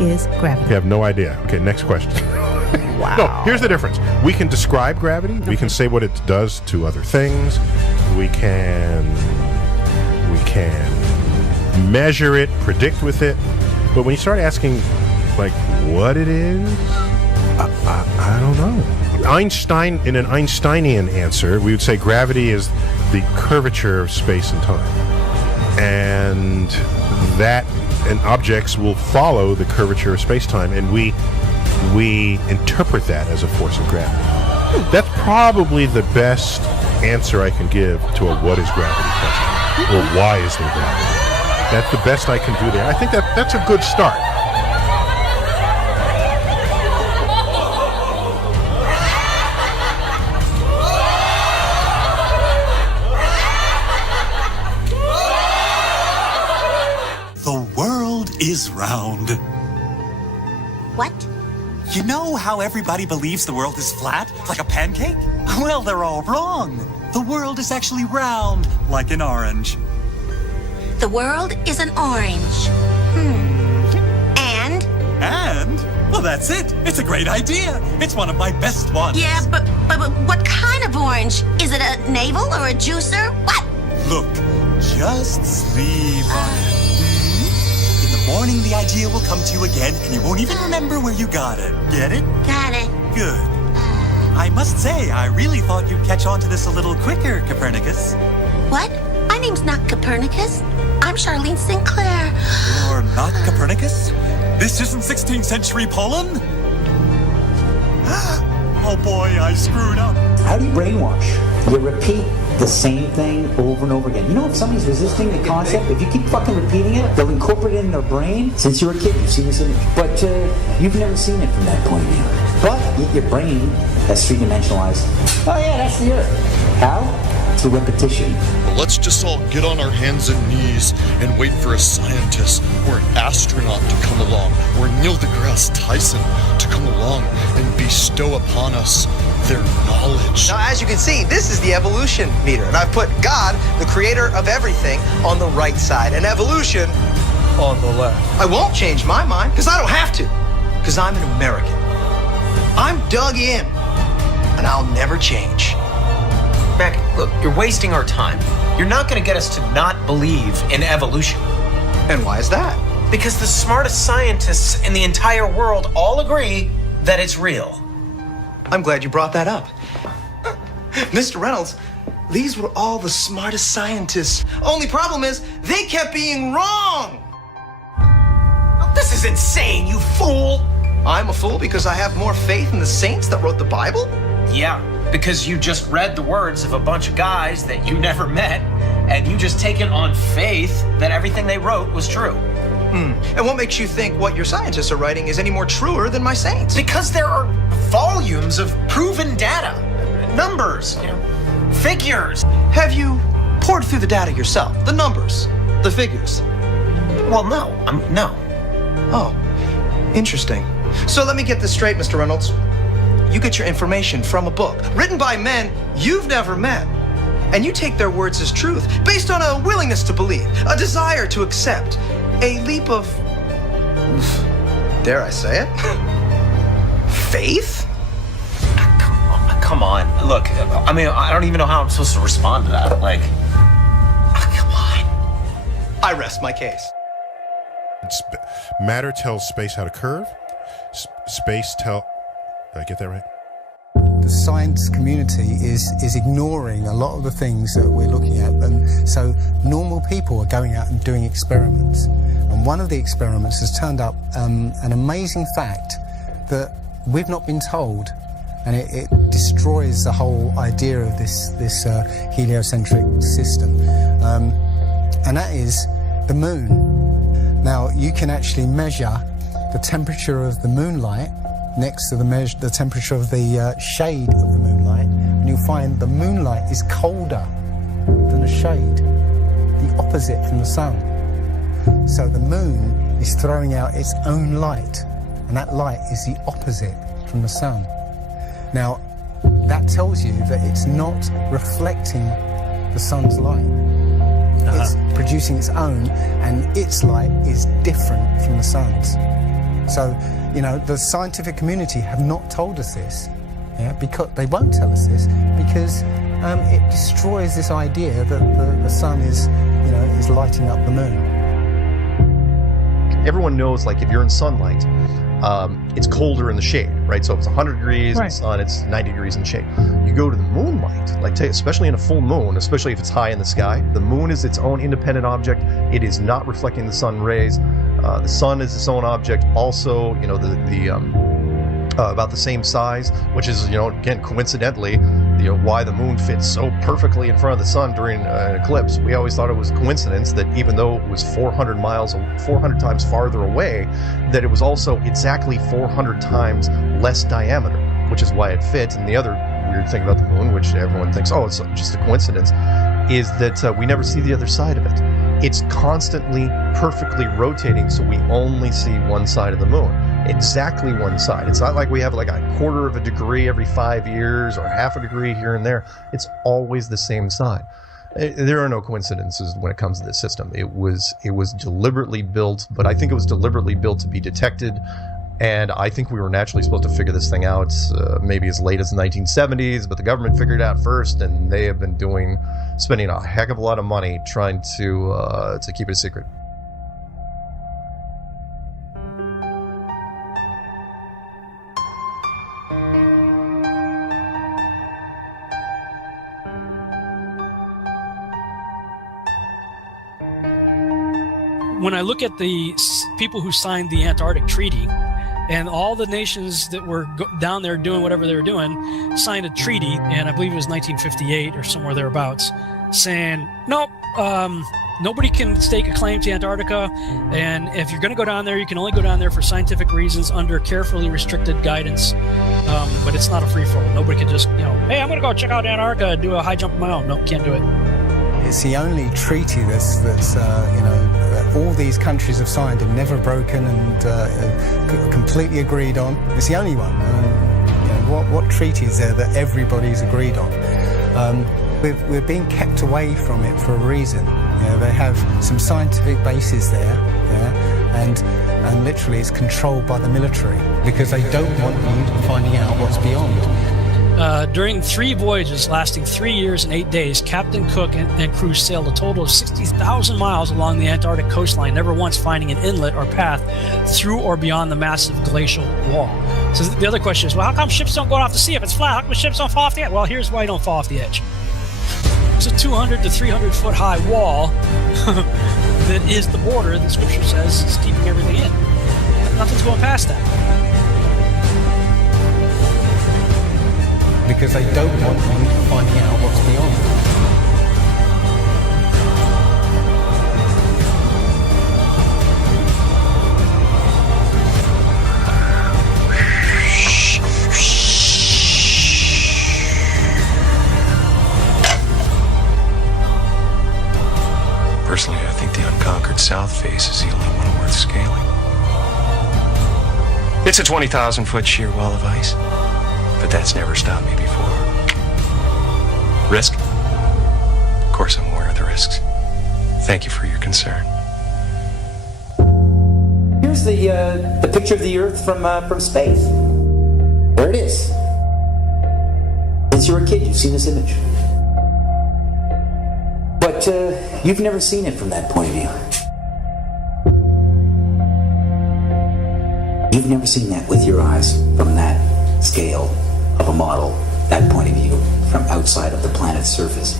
is gravity? You have no idea. Okay, next question. Wow. No, here's the difference. We can describe gravity. Okay. We can say what it does to other things. We can measure it, predict with it. But when you start asking, like, what it is, I don't know. Einstein, in an Einsteinian answer, we would say gravity is the curvature of space and time. And objects will follow the curvature of space-time, and we interpret that as a force of gravity. That's probably the best answer I can give to a what is gravity question, or why is there gravity. That's the best I can do there. I think that's a good start. The world is round. What? You know how everybody believes the world is flat, like a pancake? Well, they're all wrong. The world is actually round, like an orange. The world is an orange. And? And? Well, that's it. It's a great idea. It's one of my best ones. Yeah, but what kind of orange? Is it a navel or a juicer? What? Look, just sleep on it. In the morning, the idea will come to you again, and you won't even remember where you got it. Get it? Got it. Good. I must say, I really thought you'd catch on to this a little quicker, Copernicus. What? My name's not Copernicus. I'm Charlene Sinclair. You're not Copernicus? This isn't 16th century Poland? Oh boy, I screwed up. How do you brainwash? You repeat the same thing over and over again. You know, if somebody's resisting the concept, if you keep fucking repeating it, they'll incorporate it in their brain. Since you were a kid, you've seen this image. But you've never seen it from that point of view. But your brain has three-dimensionalized. Oh yeah, that's the Earth. How? Through repetition. Well, let's just all get on our hands and knees and wait for a scientist or an astronaut to come along, or Neil deGrasse Tyson to come along and bestow upon us their knowledge. Now, as you can see, this is the evolution meter, and I've put God, the creator of everything, on the right side, and evolution on the left. I won't change my mind, because I don't have to, because I'm an American. I'm dug in, and I'll never change. Mac, look, you're wasting our time. You're not going to get us to not believe in evolution. And why is that? Because the smartest scientists in the entire world all agree that it's real. I'm glad you brought that up. Mr. Reynolds, these were all the smartest scientists. Only problem is, they kept being wrong. This is insane, you fool. I'm a fool because I have more faith in the saints that wrote the Bible? Yeah, because you just read the words of a bunch of guys that you never met, and you just take it on faith that everything they wrote was true. And what makes you think what your scientists are writing is any more truer than my saints? Because there are volumes of proven data, numbers, figures. Have you poured through the data yourself? The numbers, the figures? Well, no. No. Oh, interesting. So let me get this straight, Mr. Reynolds. You get your information from a book written by men you've never met, and you take their words as truth based on a willingness to believe, a desire to accept, a leap of, dare I say it, faith? Come on. Look, I mean, I don't even know how I'm supposed to respond to that. Like, come on. I rest my case. Matter tells space how to curve. Space tell... Did I get that right? The science community is ignoring a lot of the things that we're looking at, and so normal people are going out and doing experiments. And one of the experiments has turned up an amazing fact that we've not been told, and it destroys the whole idea of this heliocentric system, and that is the moon. Now, you can actually measure the temperature of the moonlight next to the temperature of the shade of the moonlight, and you'll find the moonlight is colder than the shade, the opposite from the sun. So the moon is throwing out its own light, and that light is the opposite from the sun. Now, that tells you that it's not reflecting the sun's light. It's producing its own, and its light is different from the sun's. So, you know, the scientific community have not told us this, yeah, because they won't tell us this because it destroys this idea that the sun is, you know, is lighting up the moon. Everyone knows, like, if you're in sunlight, it's colder in the shade, right? So if it's 100 degrees in the sun, it's 90 degrees in the shade. You go to the moonlight, like, especially in a full moon, especially if it's high in the sky, the moon is its own independent object. It is not reflecting the sun rays. The sun is its own object. Also, you know, about the same size, which is, you know, again, coincidentally, you know, why the moon fits so perfectly in front of the sun during an eclipse. We always thought it was coincidence that even though it was 400 times farther away, that it was also exactly 400 times less diameter, which is why it fit. And the other weird thing about the moon, which everyone thinks, oh, it's just a coincidence, is that we never see the other side of it. It's constantly perfectly rotating, so we only see one side of the moon. Exactly one side. It's not like we have like a quarter of a degree every 5 years or half a degree here and there. It's always the same side. There are no coincidences when it comes to this system. It was deliberately built, but I think it was deliberately built to be detected. And I think we were naturally supposed to figure this thing out maybe as late as the 1970s, but the government figured it out first, and they have been spending a heck of a lot of money trying to keep it a secret. When I look at the people who signed the Antarctic Treaty, and all the nations that were down there doing whatever they were doing signed a treaty, and I believe it was 1958 or somewhere thereabouts, saying, nope, nobody can stake a claim to Antarctica, and if you're going to go down there, you can only go down there for scientific reasons under carefully restricted guidance, but it's not a free-for-all. Nobody can just, you know, hey, I'm going to go check out Antarctica and do a high jump of my own. No, can't do it. It's the only treaty that's you know, all these countries have signed and never broken and completely agreed on. It's the only one. You know, what treaty is there that everybody's agreed on? We're being kept away from it for a reason. You know, they have some scientific bases there, yeah, and literally it's controlled by the military because they don't want you finding out what's beyond. During 3 voyages lasting 3 years and 8 days, Captain Cook and crew sailed a total of 60,000 miles along the Antarctic coastline, never once finding an inlet or path through or beyond the massive glacial wall. So the other question is, well, how come ships don't go off the sea if it's flat? How come ships don't fall off the edge? Well, here's why you don't fall off the edge. It's a 200 to 300 foot high wall that is the border that Scripture says is keeping everything in. Nothing's going past that. Because they don't want you finding out what's beyond. Personally, I think the unconquered south face is the only one worth scaling. It's a 20,000 foot sheer wall of ice. But that's never stopped me before. Risk? Of course I'm aware of the risks. Thank you for your concern. Here's the picture of the Earth from space. There it is. Since you were a kid, you've seen this image. But you've never seen it from that point of view. You've never seen that with your eyes from that scale of a model, that point of view, from outside of the planet's surface.